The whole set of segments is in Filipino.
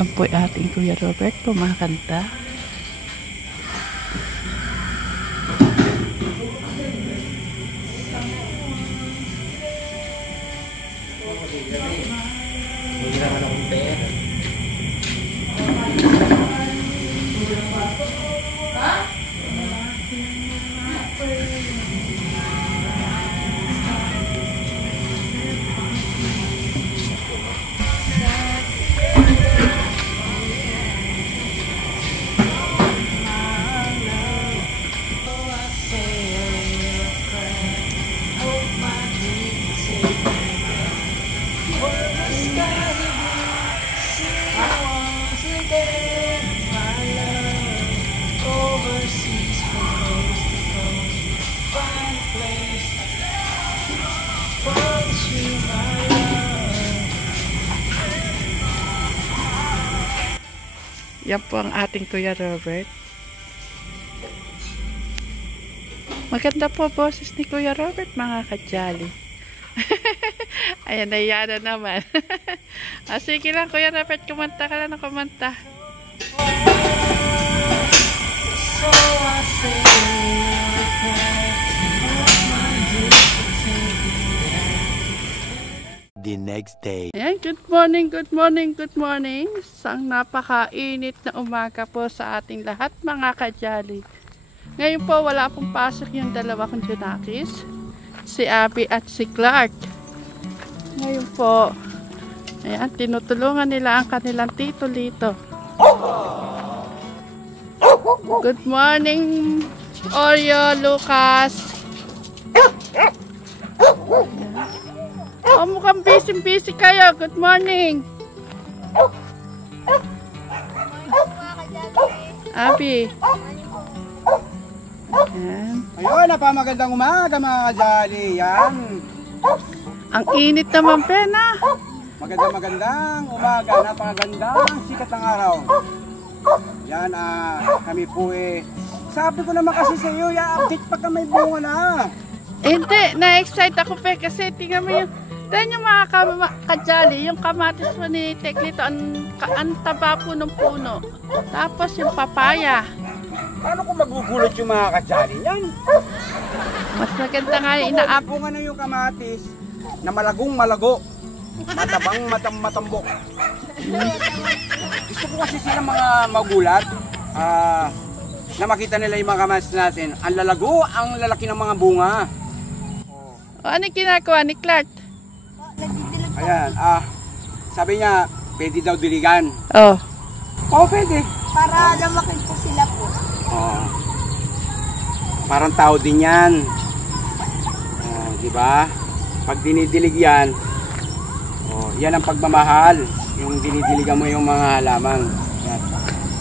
Yan po ating Kuya Robert kumakanta. Yan po ang ating Kuya Robert. Maganda po boses ni Kuya Robert, mga kajali. Ayan, naiya na naman. Sige lang, Kuya Robert, kumanta ka lang ng kumanta. The next day. Ayan, good morning, good morning, good morning. Isang napakainit na umaga po sa ating lahat, mga kajali. Ngayon po, wala pong pasok yung dalawa kong Junakis, si Abby at si Clark. Ngayon po, ayan, tinutulungan nila ang kanilang tito Lito. Good morning, Oreo, Lucas. Oh, mukhang busy kayo. Good morning. Abby. Ayan. Ayun, napamagandang umaga, mga kajali. Yan. Ang init naman, Pena. Magandang umaga. Napakagandang sikat ng araw. Yan, kami po sabi ko naman kasi sa iyo, update pa ka may bunga na. Hindi, na-excite ako, Pe, kasi tingnan mo yung yung mga kajali, yung kamatis mo ni Teklito, ang taba po ng puno. Tapos yung papaya. Paano kung magugulot yung mga kajali yan? Mas maganda nga yung ina-up. Bunga na yung kamatis na malagong malago. Matabang matambok. Gusto ko kasi sila mga magulat na makita nila yung mga kamatis natin. Ang lalago, ang lalaki ng mga bunga. O, ano ginagawa ni Clark? Ayan, sabi niya, pwede daw diligan. Oh. Oo, pwede. Para lumaki po sila po. Oo. Parang tao din yan. Diba? Pag dinidilig yan, yan ang pagmamahal. Yung dinidiligan mo yung mga halaman. Yan.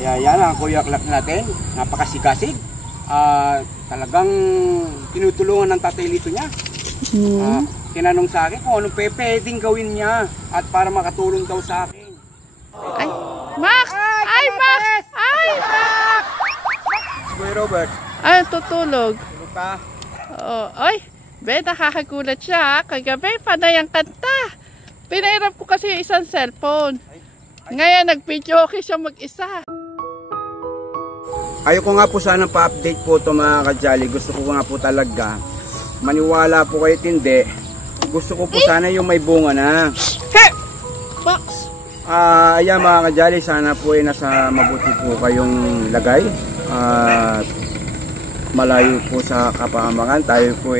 Kaya yan ang Kuya Clark natin. Napakasigasig. Talagang tinutulungan ng tatay Lito niya. Tinanong sa akin kung anong pwedeng gawin niya at para makatulong daw sa akin. Ay, Max! Ay, Max! Ay, Max! Kuya Robert. Ay, tutulog. Tulog ka? Oo. Ay, be, nakakagulat siya. Kagabi, panay ang kanta. Pinahirap ko kasi yung isang cellphone. Ngayon, nag-video okay siya mag-isa. Ayoko nga po sana pa-update po ito, mga kajali. Gusto ko nga po talaga. Maniwala po kayo hindi. Gusto ko po sana yung may bunga na. Box! Ayan, mga kajali, sana po nasa mabuti po kayong lagay. Malayo po sa kapahamakan. Tayo po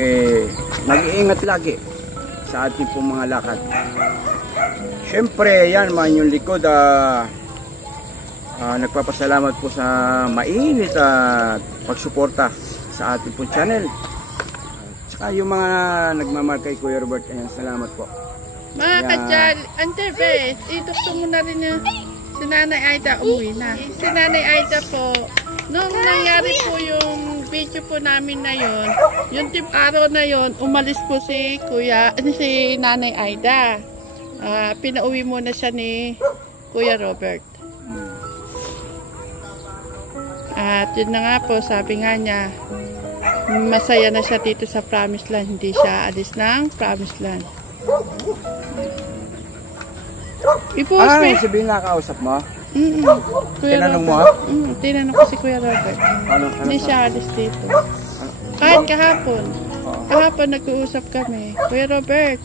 nag-iingat lagi sa ating po mga lakad. Siyempre, yan, mga inyong likod. Nagpapasalamat po sa mainit at pagsuporta sa ating po channel. Yung mga nagmamahal kay Kuya Robert, ayan, salamat po. Mga kajal, ante be, idukto mo na rin yung si Nanay Aida umuwi na. Si Nanay Aida po, nung nangyari po yung video po namin na yon, yung tip araw na yon, umalis po si Nanay Aida. Pinauwi muna siya ni Kuya Robert. At yun na nga po, sabi nga niya, masaya na siya dito sa Promised Land. Hindi siya alis ng Promised Land. Sabihin na kausap mo? Kuya Tinanong mo, Robert. Tinanong ko si Kuya Robert. Ano Hindi siya alis dito. Kahit kahapon. Kahapon nag-uusap kami. Kuya Robert,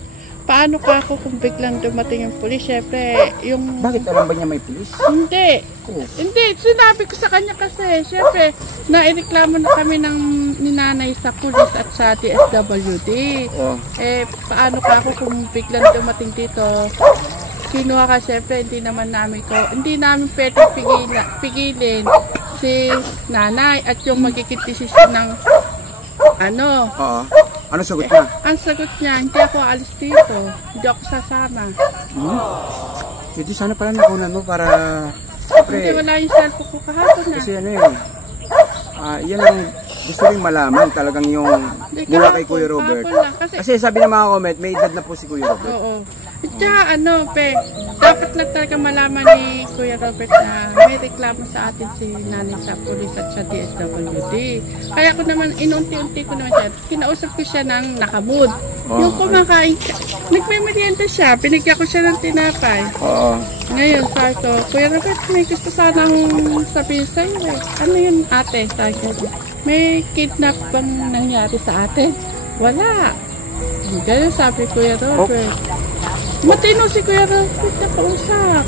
paano ka ako kung biglang dumating yung pulis? Siyempre, yung... Bakit alam ba niya may pulis? Hindi. Hindi. Sinabi ko sa kanya kasi, siyempre, naireklamo na kami ng ninanay sa pulis at sa DSWD. Oh. Eh, paano ka ako kung biglang dumating dito? Kinuha ka, siyempre, hindi namin pwedeng pigilin si nanay at yung magiging desisyon ng ano. Oo. Ano sagot niya? Ang sagot niya, hindi ako alis dito. Hindi ako sasama. Hindi sana pala nakunan mo para... Hindi, wala yung cellphone ko kahapon na. Kasi ano yun, yan ang gusto rin malaman talagang yung mula kay Kuya Robert. Kasi sabi ng mga comment, may edad na po si Kuya Robert. Oo. At saka dapat lang talaga malaman ni Kuya Robert na may reklamo sa atin si nanay sa pulis at sa DSWD. Kaya ko naman, inunti-unti ko naman siya. Kinausap ko siya ng nakamood. Yung kumakain, nagmimerienda siya, binigyan ko siya ng tinapay. Oo. Ngayon, sabi ko, Kuya Robert, may gusto sana akong sabihin sa'yo eh. Ano yun ate? Sabi ko, may kidnap bang nangyari sa atin? Wala. Ganyan sabi Kuya Robert. Matino si Kuya Robert na kausap.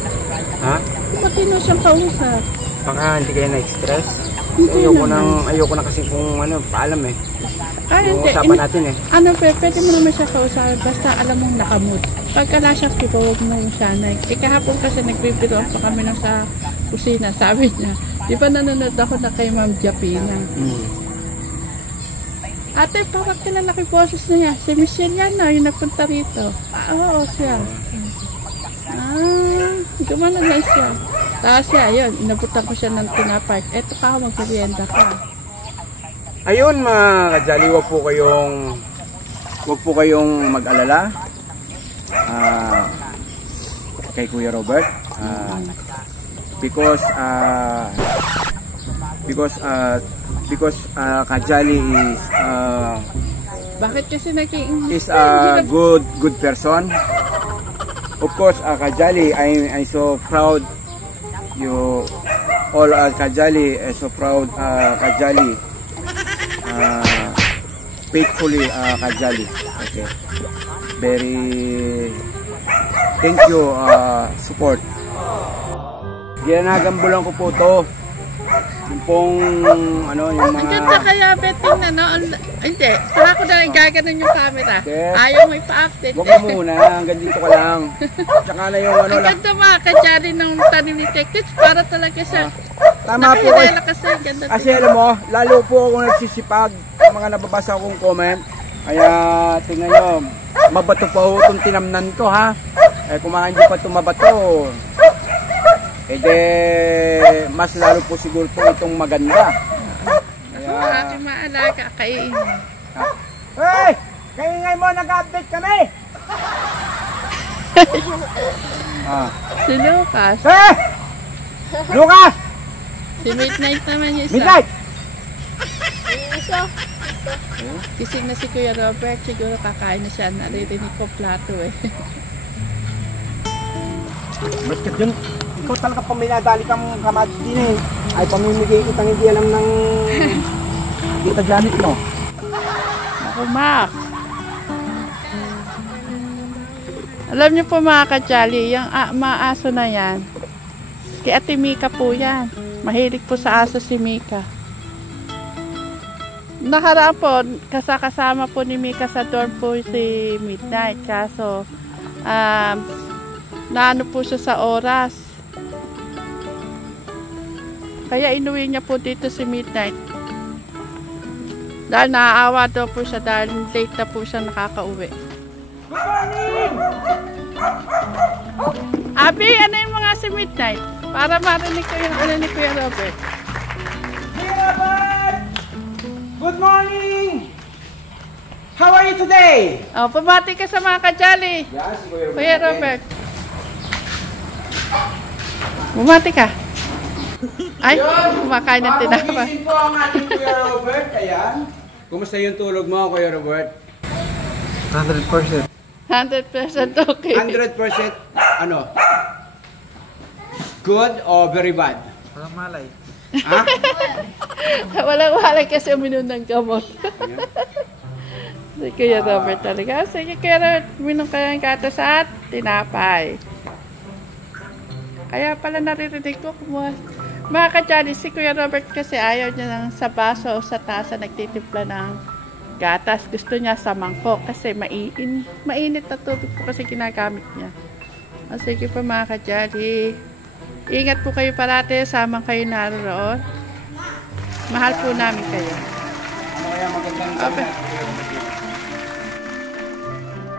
Ha? Matino siyang kausap. Baka hindi kayo na-stress? Hindi Ayoko na kasi kung paalam eh. Yung Hindi. usapan natin eh. Pwede mo naman siya kausapin basta alam mong nakamood. Pagkala siya, huwag mo siya na. Kahapon kasi nagbibiroan pa kami na sa kusina. Sabi niya, di ba nanonood ako na kay Ma'am Japina? Ate, parang kilala ko yung boses na yan. Si Michelle yan na, yung nagpunta rito. Oo, siya. Gumana na siya. Tapos siya, yun, inabutan ko siya ng tinapay. Eto ka, magmerienda ka. Ayun mga kajali, wag po kayong mag-alala kay Kuya Robert because Kajali is a good person. Of course, Kajali, I'm so proud. You all Kajali are so proud. Kajali, faithfully Kajali. Okay. Very thank you support. Ginagambulan ko po to. Yung pong yung mga... Ang ganda kaya betting na, no? Hindi, saka ko na lang gaganon yung camera. Yes. Ayaw mo ipa-update. Huwag mo muna, hanggang dito ka lang. Tsaka na yung Ang ganda mga kadyari ng tanim ni Tekits, para talaga siya. Tama po. Kasi alam mo, lalo po akong nagsisipag sa mga nababasa akong comment. Kaya tingnan nyo, mabato pa ho itong tinamnan ko ha. Kung mga hindi pa tumabato, mas lalo po siguro po itong maganda. Kaya aking maalaga, kainin. Hey! Kaingay mo, nag-update kami! Si Lucas. Hey! Lucas! Si Midnight naman yung isa. Midnight! Kising na si Kuya Robert, siguro kakain na siya. Naririnig ko plato eh. Basket yun. Ikaw talaga paminadali kang kamatis din eh. Ay pamimigay kitang hindi alam ng kita Janet mo. Ako, Max. Alam niyo po mga kadyali, yung maaso na yan, kay Ate Mika po yan. Mahilig po sa aso si Mika. Nakaraan po, kasama po ni Mika sa dorm po si Midnight. Kaso, naano po siya sa oras. Kaya inuwi niya po dito si Midnight. Dahil naaawa daw po siya dahil late na po siya nakakauwi. Good morning! Abi, ano yung mga si Midnight? Para marinig ko yung ano ni Kuya Robert. Kuya Robert! Good morning! How are you today? Oh, pabati ka sa mga kadyali. Yes, Kuya Robert. Bumati ka. Ay, kumakain ng tinapa. Magising po ang ating Kuya Robert. Ayan. Kumusta yung tulog mo, Kuya Robert? 100% okay. 100% ano? Good or very bad? Walang malay. Ha? Walang walay kasi uminom ng gamot. Si Kuya Robert talaga. Sige, Kuya Robert, uminom kayo ng gatas at tinapay. Kaya pala naririnig ko kumuha. Mga ka-Johnny, si Kuya Robert kasi ayaw niya ng sa baso o sa tasa nagtitimpla ng gatas. Gusto niya sa mangkok kasi mainit na tubig po kasi ginagamit niya. O sige po mga ka-Johnny. Ingat po kayo parate. Samang kayo naroon. Mahal po namin kayo. Ano kaya magandang Okay. gawin?